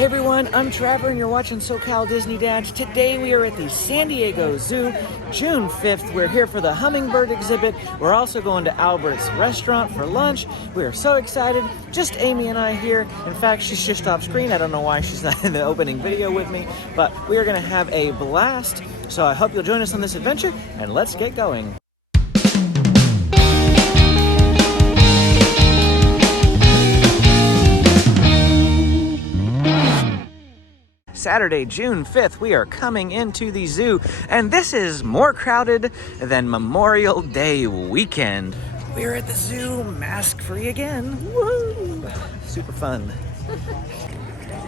Hey everyone, I'm Trevor and you're watching SoCal Disney Dads. Today we are at the San Diego Zoo, June 5th. We're here for the Hummingbird exhibit. We're also going to Albert's restaurant for lunch. We are so excited. Just Amy and I here. In fact, she's just off screen. I don't know why she's not in the opening video with me, but we are going to have a blast. So I hope you'll join us on this adventure and let's get going. Saturday, June 5th, we are coming into the zoo, and this is more crowded than Memorial Day weekend. We're at the zoo, mask-free again. Woo! Super fun.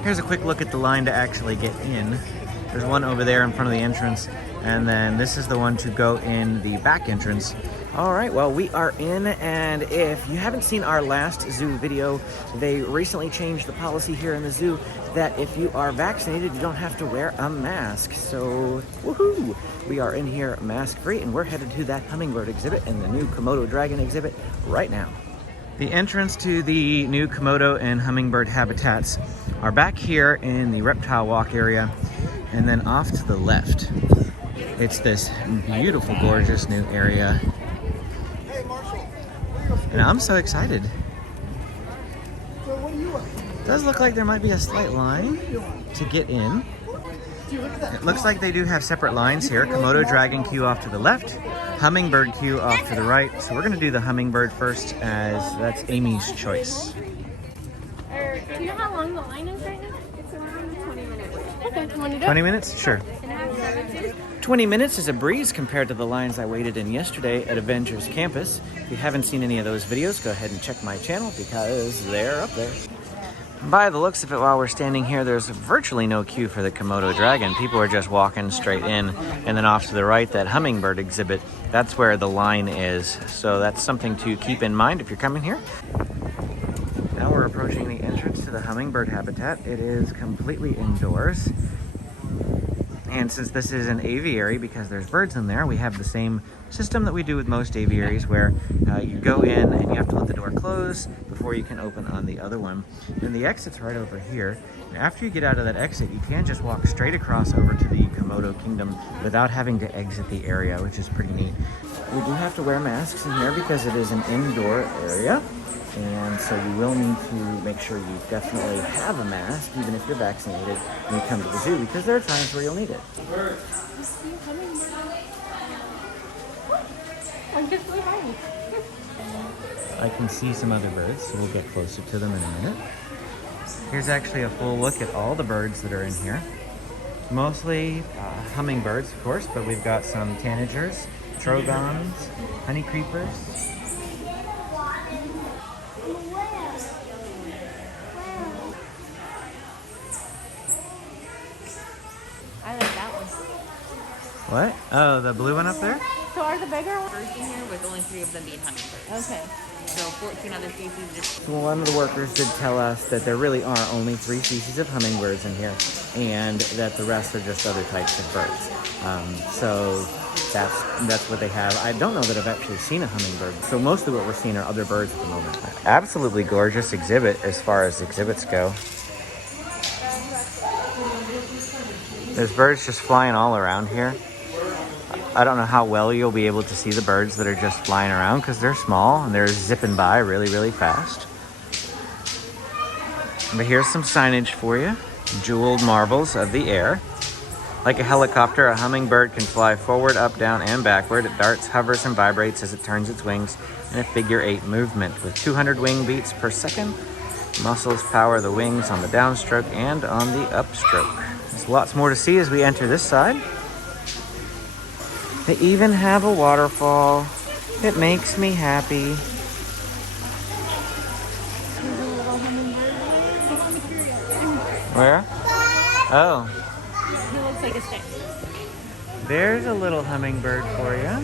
Here's a quick look at the line to actually get in. There's one over there in front of the entrance, and then this is the one to go in the back entrance. All right, well, we are in, and if you haven't seen our last zoo video, they recently changed the policy here in the zoo that if you are vaccinated, you don't have to wear a mask. So, woohoo! We are in here mask-free, and we're headed to that Hummingbird exhibit and the new Komodo dragon exhibit right now. The entrance to the new Komodo and Hummingbird habitats are back here in the Reptile Walk area, and then off to the left. It's this beautiful, gorgeous new area. And I'm so excited. It does look like there might be a slight line to get in. It looks like they do have separate lines here. Komodo dragon queue off to the left, Hummingbird queue off to the right. So we're going to do the Hummingbird first, as that's Amy's choice. Do you know how long the line is right now? It's around 20 minutes. Okay, 20 minutes? Sure. Can I have 17? 20 minutes is a breeze compared to the lines I waited in yesterday at Avengers Campus. If you haven't seen any of those videos, go ahead and check my channel because they're up there. By the looks of it, while we're standing here, there's virtually no queue for the Komodo dragon. People are just walking straight in, and then off to the right, that Hummingbird exhibit, that's where the line is. So that's something to keep in mind if you're coming here. Now we're approaching the entrance to the Hummingbird habitat. It is completely indoors. And since this is an aviary, because there's birds in there, we have the same system that we do with most aviaries, where you go in and you have to let the door close before you can open on the other one. And the exit's right over here. And after you get out of that exit, you can just walk straight across over to the Komodo Kingdom without having to exit the area, which is pretty neat. We do have to wear masks in here because it is an indoor area. And so you will need to make sure you definitely have a mask, even if you're vaccinated, when you come to the zoo, because there are times where you'll need it. I can see some other birds, so we'll get closer to them in a minute. Here's actually a full look at all the birds that are in here. Mostly hummingbirds, of course, but we've got some tanagers, trogons, honey creepers. I like that one. What? Oh, the blue one up there? So are the bigger ones? Birds in here, with only 3 of them being hummingbirds. Okay. So 14 other species. Well, one of the workers did tell us that there really are only 3 species of hummingbirds in here, and that the rest are just other types of birds. So that's what they have. I don't know that I've actually seen a hummingbird. So mostly what we're seeing are other birds at the moment. Absolutely gorgeous exhibit as far as exhibits go. There's birds just flying all around here. I don't know how well you'll be able to see the birds that are just flying around because they're small and they're zipping by really, really fast. But here's some signage for you. Jeweled marvels of the air. Like a helicopter, a hummingbird can fly forward, up, down, and backward. It darts, hovers, and vibrates as it turns its wings in a figure-8 movement. With 200 wing beats per second, muscles power the wings on the downstroke and on the upstroke. There's lots more to see as we enter this side. They even have a waterfall. It makes me happy. Where? Oh. It looks like a stick. There's a little hummingbird for you.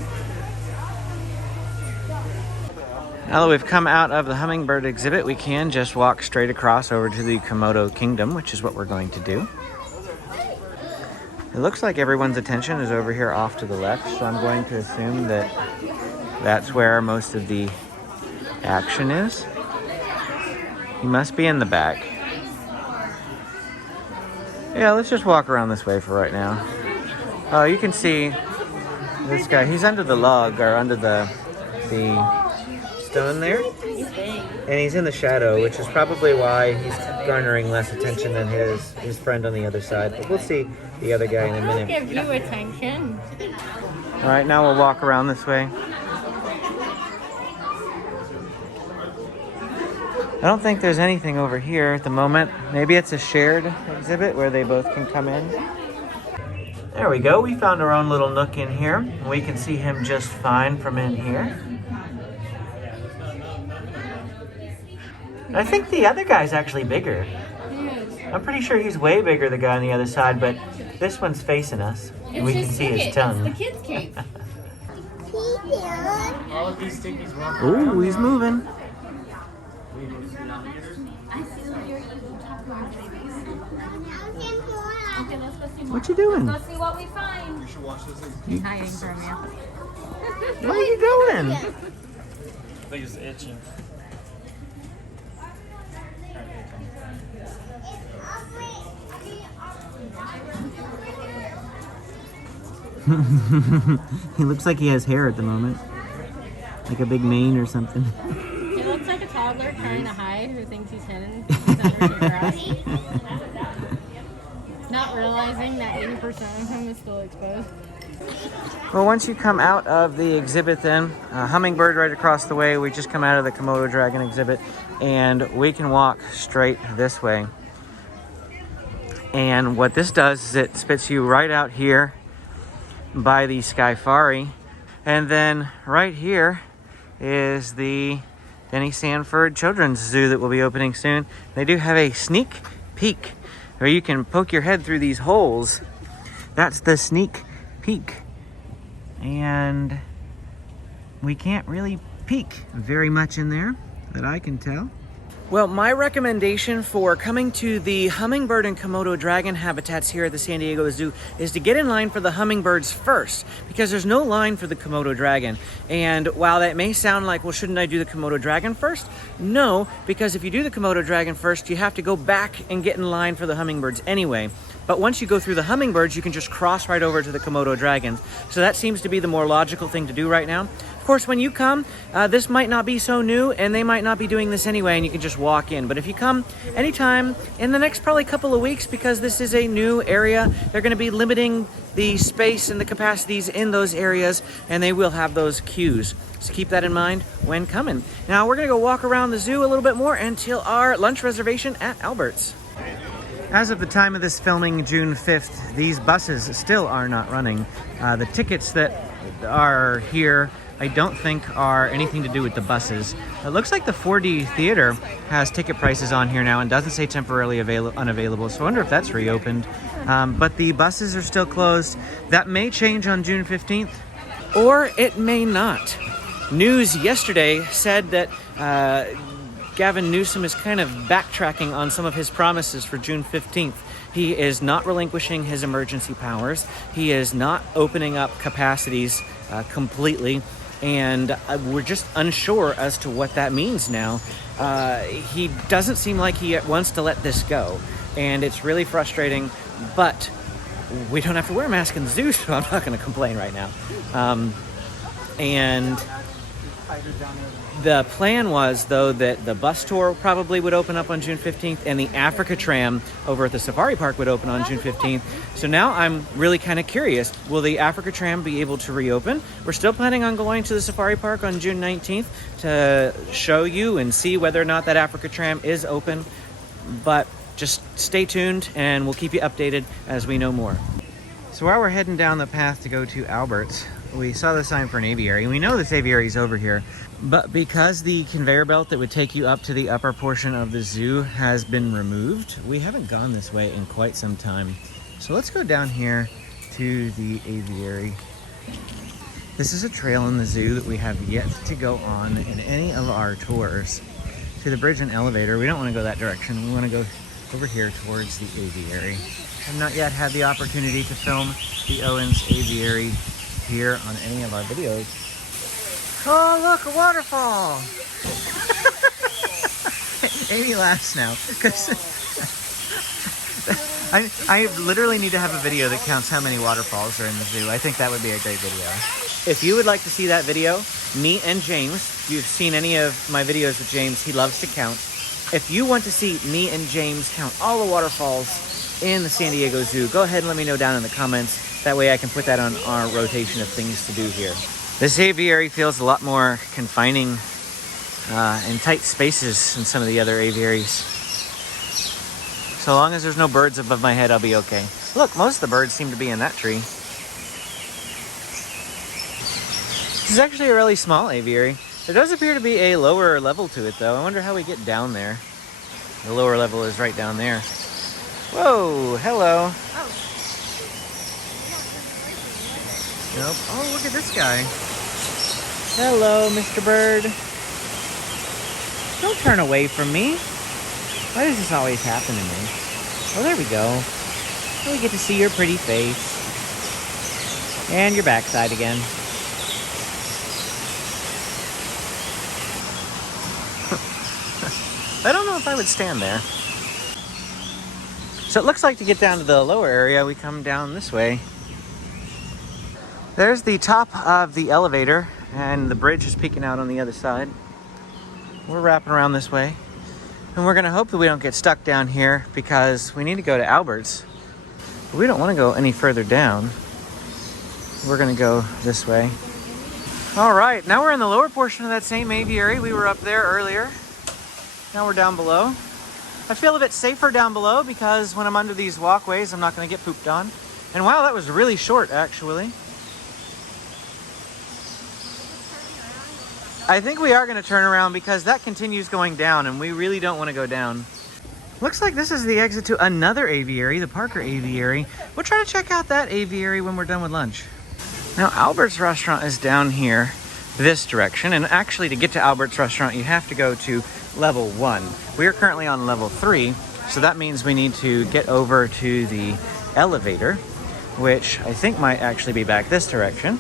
Now that we've come out of the Hummingbird exhibit, we can just walk straight across over to the Komodo Kingdom, which is what we're going to do. It looks like everyone's attention is over here off to the left, so I'm going to assume that that's where most of the action is. You must be in the back. Yeah, let's just walk around this way for right now. Oh, you can see this guy. He's under the log or under the stone there. And he's in the shadow, which is probably why he's garnering less attention than his friend on the other side. But we'll see the other guy in a minute. Give you attention. All right, now we'll walk around this way. I don't think there's anything over here at the moment. Maybe it's a shared exhibit where they both can come in. There we go. We found our own little nook in here. We can see him just fine from in here. I think the other guy's actually bigger. I'm pretty sure he's way bigger, the guy on the other side, but this one's facing us. And we can see his tongue. It's the kids' cave. All of these stickies walk Ooh, he's moving. What you doing? Let's see what we find. You should watch this. He's hiding from you. Where are you going? I think it's itching. He looks like he has hair at the moment. Like a big mane or something. He looks like a toddler trying to hide who thinks he's hidden under the grass. Not realizing that 80% of him is still exposed. Well, once you come out of the exhibit then, Hummingbird right across the way, we just come out of the Komodo dragon exhibit, and we can walk straight this way. And what this does is it spits you right out here by the Skyfari, and then right here is the Denny Sanford Children's Zoo that will be opening soon. They do have a sneak peek where you can poke your head through these holes. That's the sneak peek. And we can't really peek very much in there that I can tell. Well, my recommendation for coming to the Hummingbird and Komodo dragon habitats here at the San Diego Zoo is to get in line for the hummingbirds first, because there's no line for the Komodo dragon. And while that may sound like, well, shouldn't I do the Komodo dragon first? No, because if you do the Komodo dragon first, you have to go back and get in line for the hummingbirds anyway. But once you go through the hummingbirds, you can just cross right over to the Komodo dragons. So that seems to be the more logical thing to do right now. Of course, when you come, this might not be so new, and they might not be doing this anyway, and you can just walk in. But if you come anytime in the next probably couple of weeks, because this is a new area, they're going to be limiting the space and the capacities in those areas, and they will have those queues. So keep that in mind when coming. Now we're going to go walk around the zoo a little bit more until our lunch reservation at Albert's. As of the time of this filming, June 5th, these buses still are not running. The tickets that are here, I don't think are anything to do with the buses. It looks like the 4D Theater has ticket prices on here now and doesn't say temporarily unavailable, so I wonder if that's reopened. But the buses are still closed. That may change on June 15th, or it may not. News yesterday said that Gavin Newsom is kind of backtracking on some of his promises for June 15th. He is not relinquishing his emergency powers. He is not opening up capacities completely. And we're just unsure as to what that means now. He doesn't seem like he wants to let this go. And it's really frustrating, but we don't have to wear a mask in the zoo, so I'm not going to complain right now. And the plan was, though, that the bus tour probably would open up on June 15th and the Africa Tram over at the Safari Park would open on June 15th. So now I'm really kind of curious. Will the Africa Tram be able to reopen? We're still planning on going to the Safari Park on June 19th to show you and see whether or not that Africa Tram is open. But just stay tuned and we'll keep you updated as we know more. So while we're heading down the path to go to Albert's, we saw the sign for an aviary. We know this aviary is over here, but because the conveyor belt that would take you up to the upper portion of the zoo has been removed, we haven't gone this way in quite some time. So let's go down here to the aviary. This is a trail in the zoo that we have yet to go on in any of our tours. To the bridge and elevator, we don't want to go that direction. We want to go over here towards the aviary. I've not yet had the opportunity to film the Owens Aviary here on any of our videos. Oh, look, a waterfall! Amy laughs now because I literally need to have a video that counts how many waterfalls are in the zoo. I think that would be a great video. If you would like to see that video, me and James, if you've seen any of my videos with James, he loves to count. If you want to see me and James count all the waterfalls in the San Diego Zoo, go ahead and let me know down in the comments. That way I can put that on our rotation of things to do here. This aviary feels a lot more confining in tight spaces than some of the other aviaries. So long as there's no birds above my head, I'll be okay. Look, most of the birds seem to be in that tree. This is actually a really small aviary. There does appear to be a lower level to it, though. I wonder how we get down there. The lower level is right down there. Whoa, hello. Nope. Oh, look at this guy. Hello, Mr. Bird. Don't turn away from me. Why does this always happen to me? Oh, there we go. We get to see your pretty face. And your backside again. I don't know if I would stand there. So it looks like to get down to the lower area, we come down this way. There's the top of the elevator, and the bridge is peeking out on the other side. We're wrapping around this way. And we're gonna hope that we don't get stuck down here because we need to go to Albert's. But we don't wanna go any further down. We're gonna go this way. All right, now we're in the lower portion of that same aviary. We were up there earlier. Now we're down below. I feel a bit safer down below because when I'm under these walkways, I'm not gonna get pooped on. And wow, that was really short actually. I think we are going to turn around because that continues going down and we really don't want to go down. Looks like this is the exit to another aviary, the Parker Aviary. We'll try to check out that aviary when we're done with lunch. Now, Albert's restaurant is down here this direction, and actually to get to Albert's restaurant, you have to go to level 1. We are currently on level 3, so that means we need to get over to the elevator, which I think might actually be back this direction.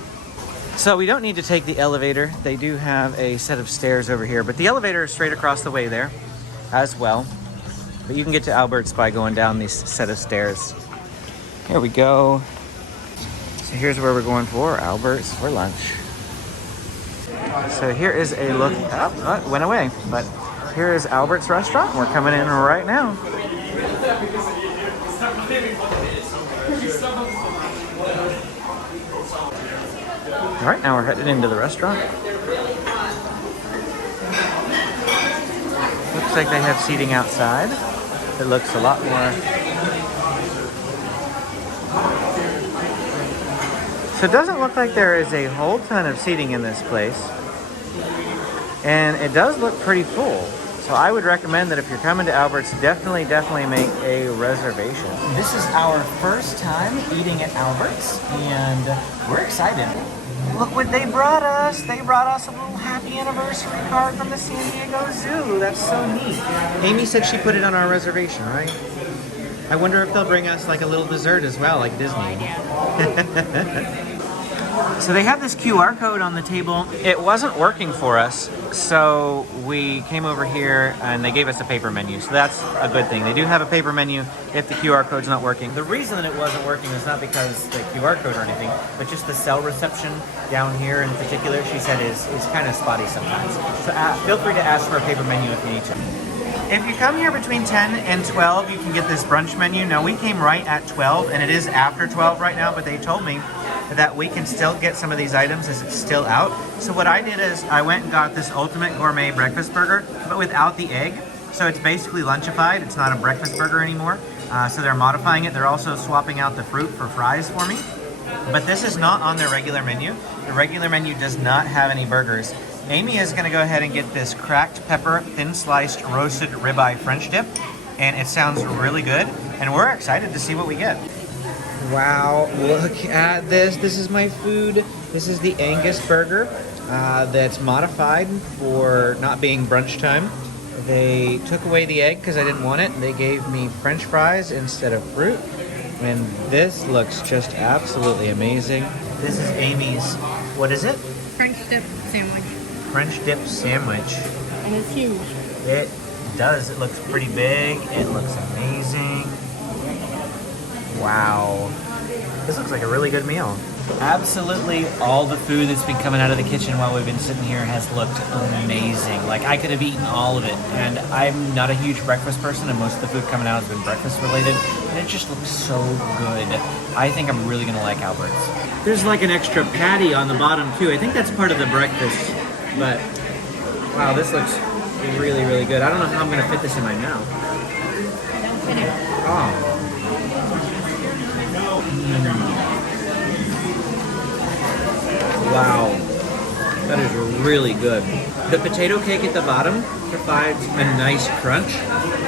So we don't need to take the elevator. They do have a set of stairs over here, but the elevator is straight across the way there as well. But you can get to Albert's by going down this set of stairs. Here we go. So here's where we're going for Albert's for lunch. So here is a look. Oh, it went away. But here is Albert's restaurant. We're coming in right now. All right, now we're headed into the restaurant. Looks like they have seating outside. It looks a lot more. So it doesn't look like there is a whole ton of seating in this place. And it does look pretty full. So I would recommend that if you're coming to Albert's, definitely make a reservation. This is our first time eating at Albert's, and we're excited. Look what they brought us. They brought us a little happy anniversary card from the San Diego Zoo. That's so neat. Amy said she put it on our reservation, right? I wonder if they'll bring us like a little dessert as well, like Disney. No idea. So they have this QR code on the table. It wasn't working for us, so we came over here and they gave us a paper menu. So that's a good thing. They do have a paper menu if the QR code's not working. The reason that it wasn't working is not because the QR code or anything, but just the cell reception down here in particular, she said is kind of spotty sometimes. So feel free to ask for a paper menu if you need to. If you come here between 10 and 12, you can get this brunch menu. Now we came right at 12 and it is after 12 right now, but they told me that we can still get some of these items as it's still out. So what I did is I went and got this ultimate gourmet breakfast burger, but without the egg. So it's basically lunchified. It's not a breakfast burger anymore. So they're modifying it. They're also swapping out the fruit for fries for me. But this is not on their regular menu. The regular menu does not have any burgers. Amy is gonna go ahead and get this cracked pepper, thin sliced, roasted ribeye French dip. And it sounds really good. And we're excited to see what we get. Wow, look at this. This is my food. This is the Angus burger that's modified for not being brunch time. They took away the egg because I didn't want it. They gave me French fries instead of fruit. And this looks just absolutely amazing. This is Amy's, what is it? French dip sandwich. French dip sandwich. And it's huge. It does. It looks pretty big. It looks amazing. Wow. This looks like a really good meal. Absolutely all the food that's been coming out of the kitchen while we've been sitting here has looked amazing. Like, I could have eaten all of it. And I'm not a huge breakfast person, and most of the food coming out has been breakfast related. And it just looks so good. I think I'm really gonna like Albert's. There's like an extra patty on the bottom too. I think that's part of the breakfast. But wow, this looks really, really good. I don't know how I'm gonna fit this in my mouth. Oh. Wow, that is really good. The potato cake at the bottom provides a nice crunch,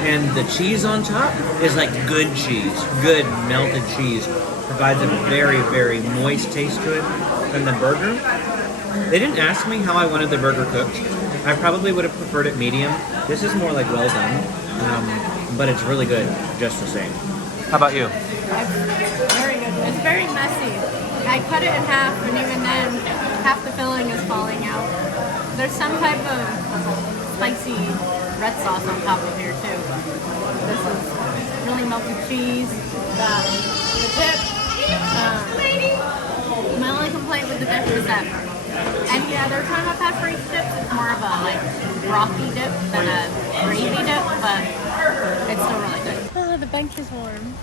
and the cheese on top is like good cheese, good melted cheese. Provides a very, very moist taste to it. And the burger, they didn't ask me how I wanted the burger cooked. I probably would have preferred it medium. This is more like well done, but it's really good just the same. How about you? Very good. It's very messy. I cut it in half, and even then, half the filling is falling out. There's some type of spicy red sauce on top of here too. This is really melted cheese. The dip. My only complaint with the dip is that any other time I've had for each dip, it's more of a like brothy dip than a gravy dip, but it's still really good. Oh, the bench is warm.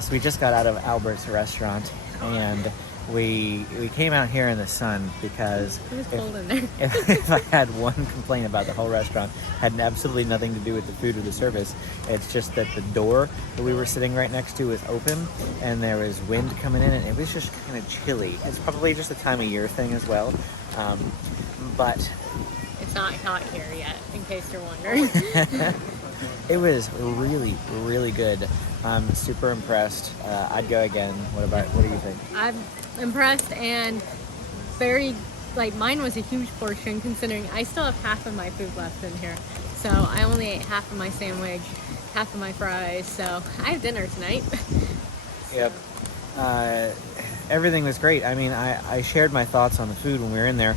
So we just got out of Albert's restaurant, and we came out here in the sun because It was cold in there. if I had one complaint about the whole restaurant, had absolutely nothing to do with the food or the service. It's just that the door that we were sitting right next to was open, and there was wind coming in, and it was just kind of chilly. It's probably just a time of year thing as well, but It's not hot here yet, in case you're wondering. it was really, really good. I'm super impressed. I'd go again. What do you think? I'm impressed and very, like, mine was a huge portion considering I still have half of my food left in here. So I only ate half of my sandwich, half of my fries, so I have dinner tonight. Yep. Everything was great. I mean, I shared my thoughts on the food when we were in there.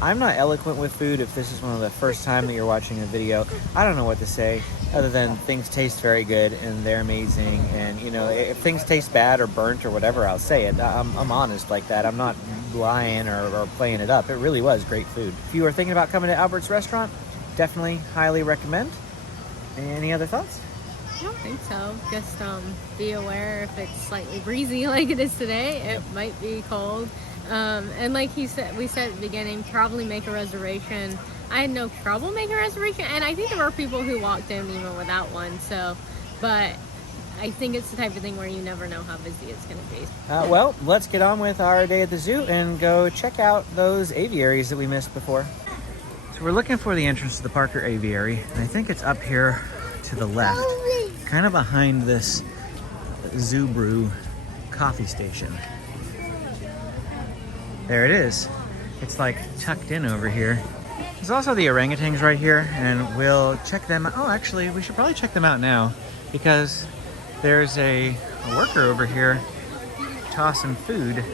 I'm not eloquent with food. If this is one of the first time that you're watching a video, I don't know what to say other than things taste very good and they're amazing. And, you know, if things taste bad or burnt or whatever, I'll say it. I'm honest like that. I'm not lying or playing it up. It really was great food. If you are thinking about coming to Albert's restaurant, definitely highly recommend. Any other thoughts? I don't think so. Just be aware if it's slightly breezy like it is today, it might be cold. And like we said at the beginning, probably make a reservation. I had no trouble making a reservation, and I think there were people who walked in even without one. So, but I think it's the type of thing where you never know how busy it's going to be. Well, let's get on with our day at the zoo and go check out those aviaries that we missed before. So we're looking for the entrance to the Parker Aviary, and I think it's up here to the left, kind of behind this Zoo Brew coffee station. There it is. It's like tucked in over here. There's also the orangutans right here, and we'll check them out. Oh, actually, we should probably check them out now because there's a worker over here tossing food.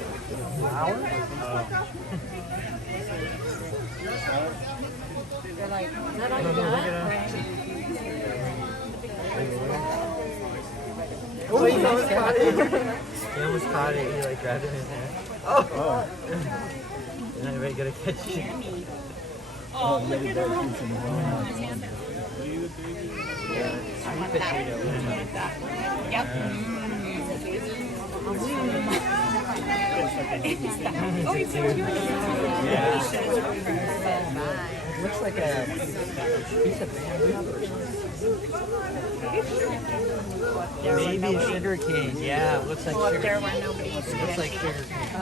Oh, he almost caught it. He almost caught it. He like grabbed it in his hand. Oh. You're not really gonna catch it. Oh, look at him. Sweet potato. Yep. Oh, he's so cute. Yeah. Looks like a piece of bamboo. Maybe a sugar cane. Yeah, it looks like sugar cane. Looks like sugar cane.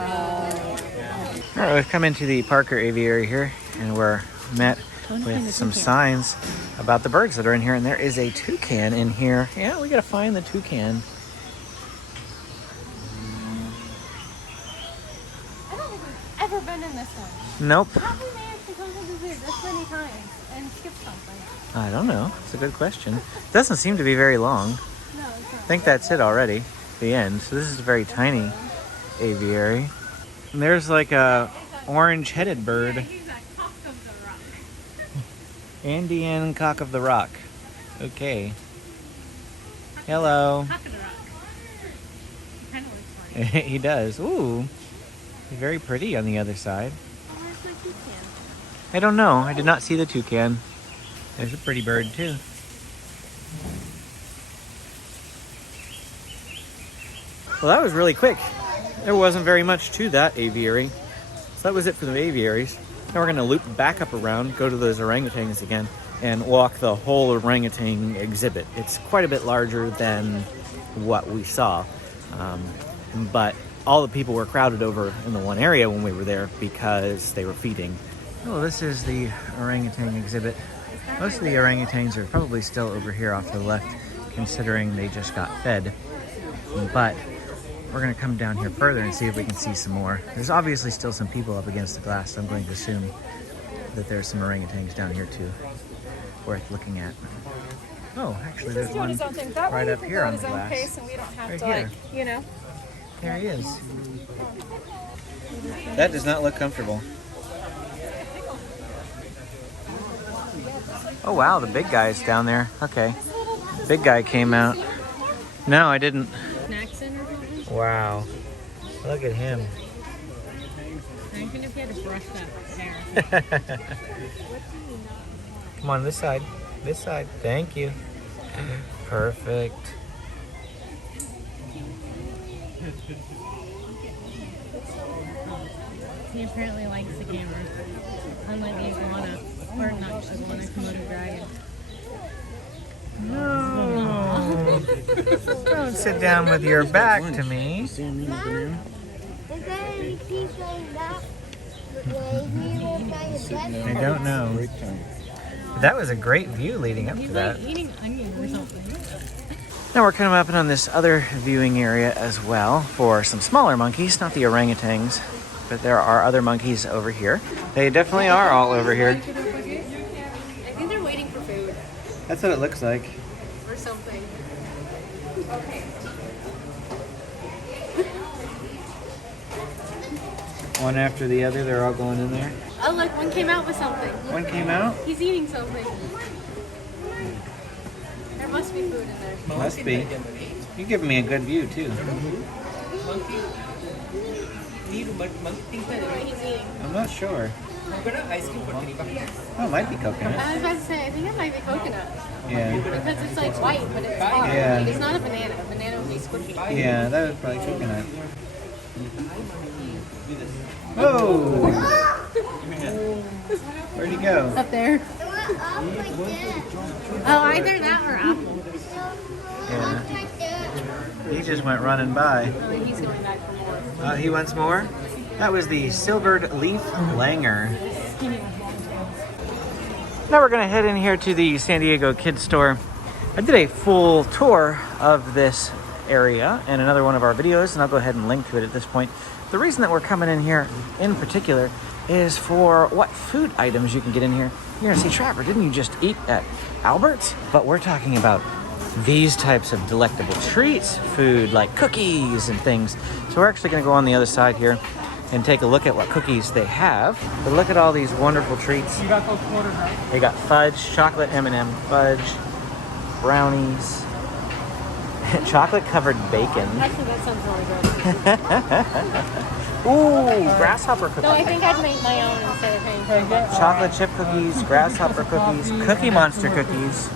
All right, we've come into the Parker Aviary here, and we're met with some signs about the birds that are in here, and there is a toucan in here. Yeah, we gotta find the toucan. I don't think we've ever been in this one. Nope. How we managed to come to the zoo this many times and skip something? I don't know. It's a good question. It doesn't seem to be very long. No, it's not. I think that's it already, the end. So this is a very tiny aviary. And there's like a orange-headed bird. He's a cock of the rock. Andean cock of the rock. Okay. Hello. Cock of the rock. He does. Ooh, very pretty on the other side. Where's the toucan? I don't know. I did not see the toucan. There's a pretty bird too. Well, that was really quick. There wasn't very much to that aviary. So that was it for the aviaries. Now we're gonna loop back up around, go to those orangutans again, and walk the whole orangutan exhibit. It's quite a bit larger than what we saw. But all the people were crowded over in the one area when we were there because they were feeding. Oh, this is the orangutan exhibit. Most of the orangutans are probably still over here off to the left, considering they just got fed. But we're gonna come down here further and see if we can see some more. There's obviously still some people up against the glass, so I'm going to assume that there's some orangutans down here too, worth looking at. Oh, actually there's one right up here on the glass. And we don't have Right to, here. like, you know. There he is. That does not look comfortable. Oh wow, the big guy's down there. Okay. Big guy came out. No, I didn't. Snack center or something? Wow. Look at him. Imagine if you had to brush that hair. Come on, this side. This side. Thank you. Perfect. He apparently likes the camera. Unlike the iguana. Or not iguana, Komodo dragon. No. Don't sit down with your back to me. I don't know. That was a great view leading up to He's that. like eating onion or something. Now we're coming up on this other viewing area as well for some smaller monkeys, not the orangutans, but there are other monkeys over here. They definitely are all over here. I think they're waiting for food That's what it looks like. or something. One after the other, they're all going in there. Oh look, one came out with something. One came out? He's eating something. There must be food in there. Must be. You're giving me a good view too. He's eating. I'm not sure. Oh, it might be coconut. I was about to say, I think it might be coconut. Yeah. Because it's like white, but it's hard. Yeah. Like, it's not a banana. A banana would be squishy. Yeah, that was probably coconut. Whoa! Where'd he go? Up there. Oh, either that or apple. Yeah. He just went running by. Oh, he's going back for more. He wants more? That was the silvered leaf langer. Now we're gonna head in here to the San Diego Kids Store. I did a full tour of this area in another one of our videos, and I'll go ahead and link to it at this point. The reason that we're coming in here in particular is for what food items you can get in here. You're gonna say, Trapper, didn't you just eat at Albert's? But we're talking about these types of delectable treats, food like cookies and things. So we're actually gonna go on the other side here and take a look at what cookies they have. But look at all these wonderful treats. You got those quarters, right? They got fudge, chocolate M&M fudge, brownies, chocolate covered bacon. Actually, that sounds really good. Ooh, grasshopper cookies. No, I think I'd make my own instead of paying for it. Chocolate chip cookies, grasshopper cookies, Cookie Monster cookies,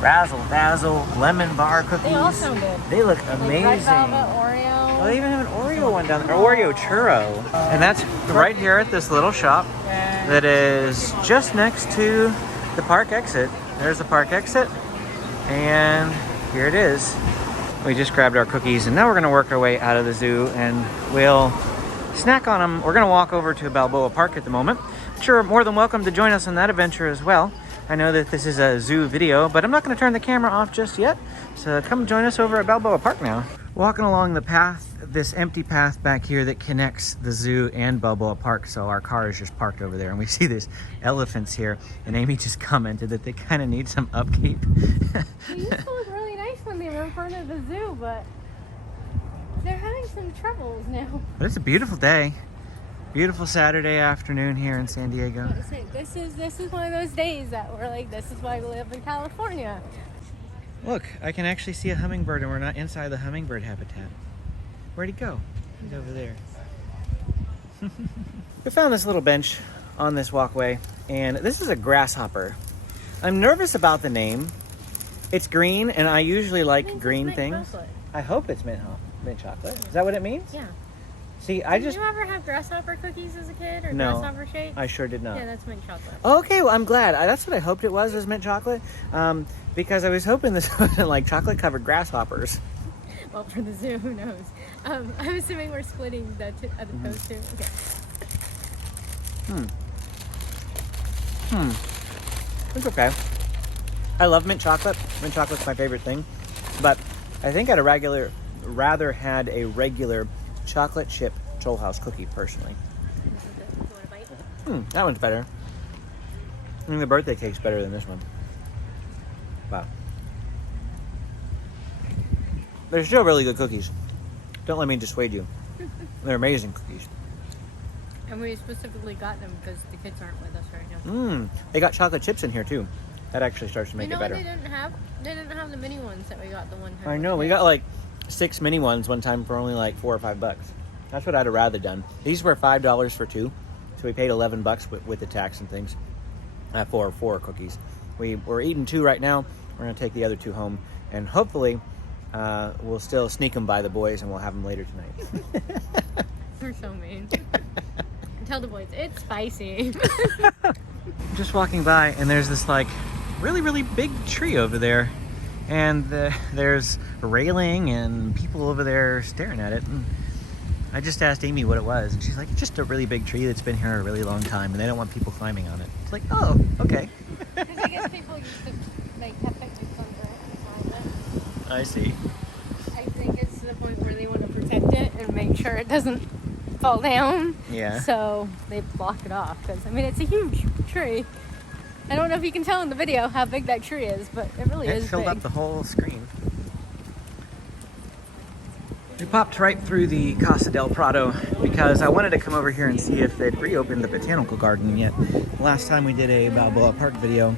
Razzle Dazzle, lemon bar cookies. They all sound good. They look Like red amazing. velvet Oreo. Oh, they even have an Oreo one down there, Oreo churro. And that's right here at this little shop that is just next to the park exit. There's the park exit, and here it is. We just grabbed our cookies, and now we're gonna work our way out of the zoo, and we'll snack on them. We're gonna walk over to Balboa Park at the moment. Sure, more than welcome to join us on that adventure as well. I know that this is a zoo video, but I'm not gonna turn the camera off just yet. So come join us over at Balboa Park now. Walking along the path, this empty path back here that connects the zoo and Balboa Park. So our car is just parked over there, and we see these elephants here, and Amy just commented that they kind of need some upkeep. They used to look really nice when they were in front of the zoo, but they're having some troubles now. But it's a beautiful day. Beautiful Saturday afternoon here in San Diego. This is one of those days that we're like, this is why we live in California. Look, I can actually see a hummingbird, and we're not inside the hummingbird habitat. Where'd he go? He's over there. We found this little bench on this walkway, and this is a grasshopper. I'm nervous about the name. It's green, and I usually like green things. Chocolate. I hope it's mint chocolate. Is that what it means? Yeah. See, I Did just... you ever have grasshopper cookies as a kid, or No, grasshopper shapes? I sure did not. Yeah, that's mint chocolate. Okay, well, I'm glad. That's what I hoped it was mint chocolate. Because I was hoping this wasn't like chocolate-covered grasshoppers. Well, for the zoo, who knows? I'm assuming we're splitting those two. Okay. It's okay. I love mint chocolate. Mint chocolate's my favorite thing. But I think I'd rather had a regular chocolate chip Toll House cookie, personally. You want a bite? That one's better. I think the birthday cake's better than this one. Wow. They're still really good cookies. Don't let me dissuade you. They're amazing cookies. And we specifically got them because the kids aren't with us right now. They got chocolate chips in here too. That actually starts to make it better. What they didn't have? They didn't have the mini ones that we got the one time. I know. We got like 6 mini ones one time for only like $4 or $5. That's what I'd have rather done. These were $5 for 2, so we paid $11 with the tax and things for 4 cookies. We're eating 2 right now. We're gonna take the other 2 home, and hopefully we'll still sneak them by the boys, and we'll have them later tonight. We're so mean. Tell the boys it's spicy. Just walking by, and there's this like really big tree over there, and there's a railing and people over there staring at it. And I just asked Amy what it was, and she's like, it's just a really big tree that's been here a really long time, and they don't want people climbing on it. It's like, oh, okay. Because I guess people used to have picnics under it. I see. I think it's to the point where they want to protect it and make sure it doesn't fall down. Yeah. So they block it off, because I mean it's a huge tree. I don't know if you can tell in the video how big that tree is, but it really is It filled big. up the whole screen. We popped right through the Casa del Prado because I wanted to come over here and see if they'd reopened the botanical garden yet. Last time we did a Balboa Park video,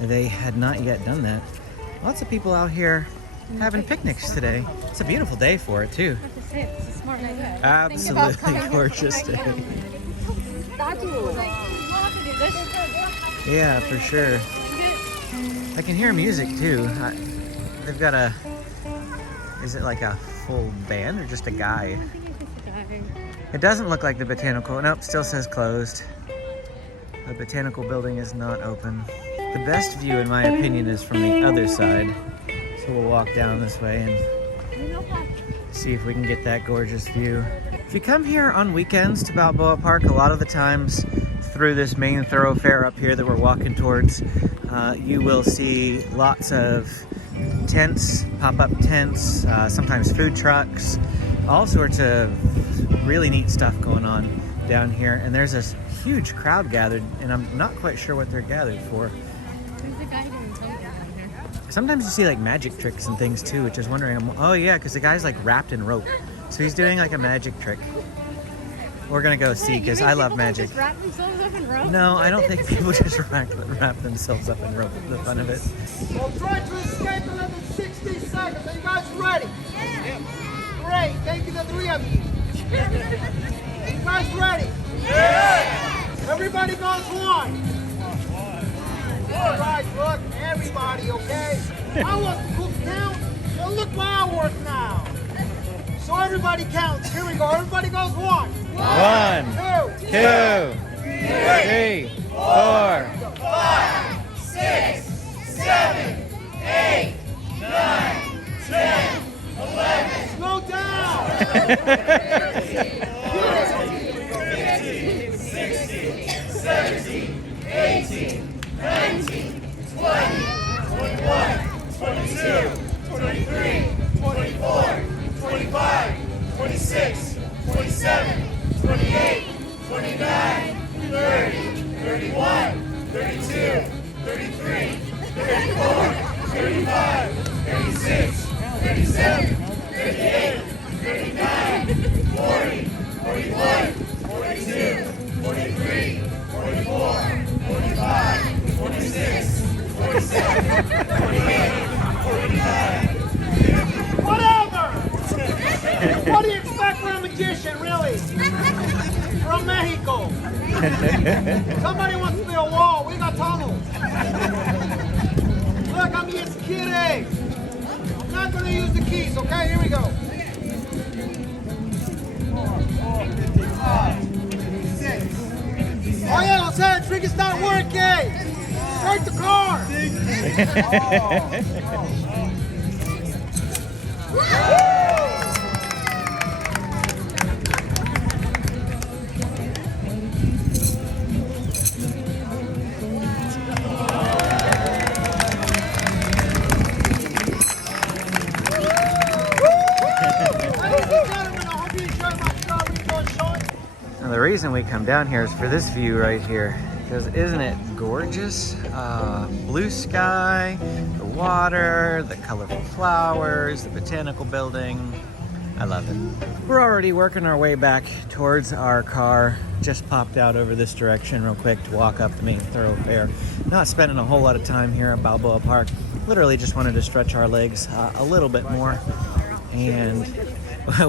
they had not yet done that. Lots of people out here having picnics today. It's a beautiful day for it too. I have to say, it's a smart idea. Absolutely gorgeous day. Yeah, for sure. I can hear music too. They've got a... Is it like a full band or just a guy? I think it's just a guy. It doesn't look like the botanical. Nope, still says closed. The botanical building is not open. The best view, in my opinion, is from the other side. So we'll walk down this way and see if we can get that gorgeous view. If you come here on weekends to Balboa Park, a lot of the times through this main thoroughfare up here that we're walking towards, you will see lots of tents, pop-up tents, sometimes food trucks, all sorts of really neat stuff going on down here. And there's this huge crowd gathered, and I'm not quite sure what they're gathered for. Who's the guy doing something down here? Sometimes you see like magic tricks and things too, which is wondering, oh yeah, because the guy's like wrapped in rope. So he's doing like a magic trick. We're gonna go see, because I love magic. Just wrap themselves up in rope? No, I don't think people just wrap themselves up in rope. The fun of it. Well, try to escape in under 60 seconds. Are you guys ready? Yeah. Great. Thank you, the 3 of you. Are you guys ready? Yeah. Everybody goes 1. All right, look, everybody, okay? I want the cook count. Now look where I work now. So everybody counts. Here we go. Everybody goes 1. 1, 2, 3, 4, 5, 6, 7, 8, 9, 10, 11. Slow down. 15, 16, 17, 18, 19, 20, 21, 22, 23, 24, 25, 26, 27, 28, 29, 30, 31, 32, 33, 34, 35, 36, 37, 38, 39, 40, 41, 42, 43, 44, 45, 46, 47, 48, 49, 50. Whatever! What do you Somebody wants to build a wall. We got tunnels. Look, I'm just kidding. I'm not going to use the keys, okay? Here we go. 5, 6. Oh yeah, Jose, the trick is not working. Start the car. Now the reason we come down here is for this view right here, because isn't it gorgeous? Blue sky, the water, the colorful flowers, the botanical building. I love it. We're already working our way back towards our car. Just popped out over this direction real quick to walk up the main thoroughfare. Not spending a whole lot of time here at Balboa Park. Literally just wanted to stretch our legs a little bit more and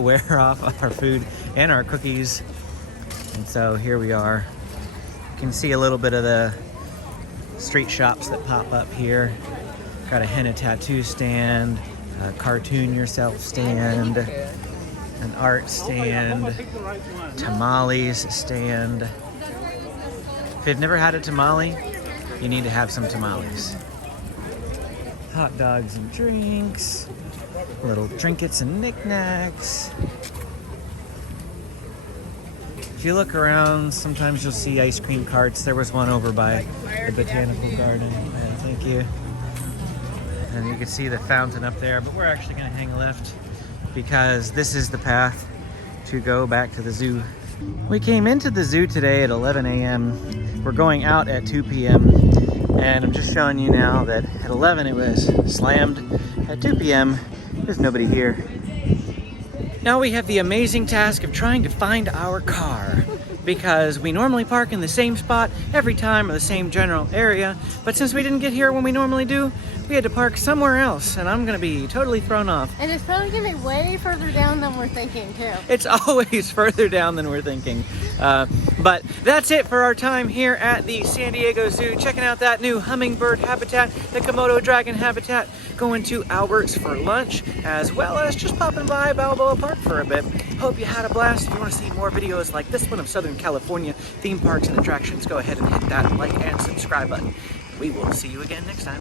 wear off our food and our cookies. And so here we are. You can see a little bit of the street shops that pop up here. Got a henna tattoo stand, a cartoon yourself stand, an art stand, tamales stand. If you've never had a tamale, you need to have some tamales. Hot dogs and drinks, little trinkets and knickknacks. If you look around, sometimes you'll see ice cream carts. There was one over by the botanical garden. Yeah, thank you. And you can see the fountain up there, but we're actually going to hang left because this is the path to go back to the zoo. We came into the zoo today at 11 a.m. We're going out at 2 p.m. And I'm just showing you now that at 11 it was slammed. At 2 p.m. there's nobody here. Now we have the amazing task of trying to find our car because we normally park in the same spot every time or the same general area, but since we didn't get here when we normally do, we had to park somewhere else, and I'm gonna be totally thrown off. And it's probably gonna be way further down than we're thinking too. It's always further down than we're thinking. But that's it for our time here at the San Diego Zoo, checking out that new hummingbird habitat, the Komodo dragon habitat, going to Albert's for lunch, as well as just popping by Balboa Park for a bit. Hope you had a blast. If you want to see more videos like this one of Southern California theme parks and attractions, go ahead and hit that like and subscribe button. We will see you again next time.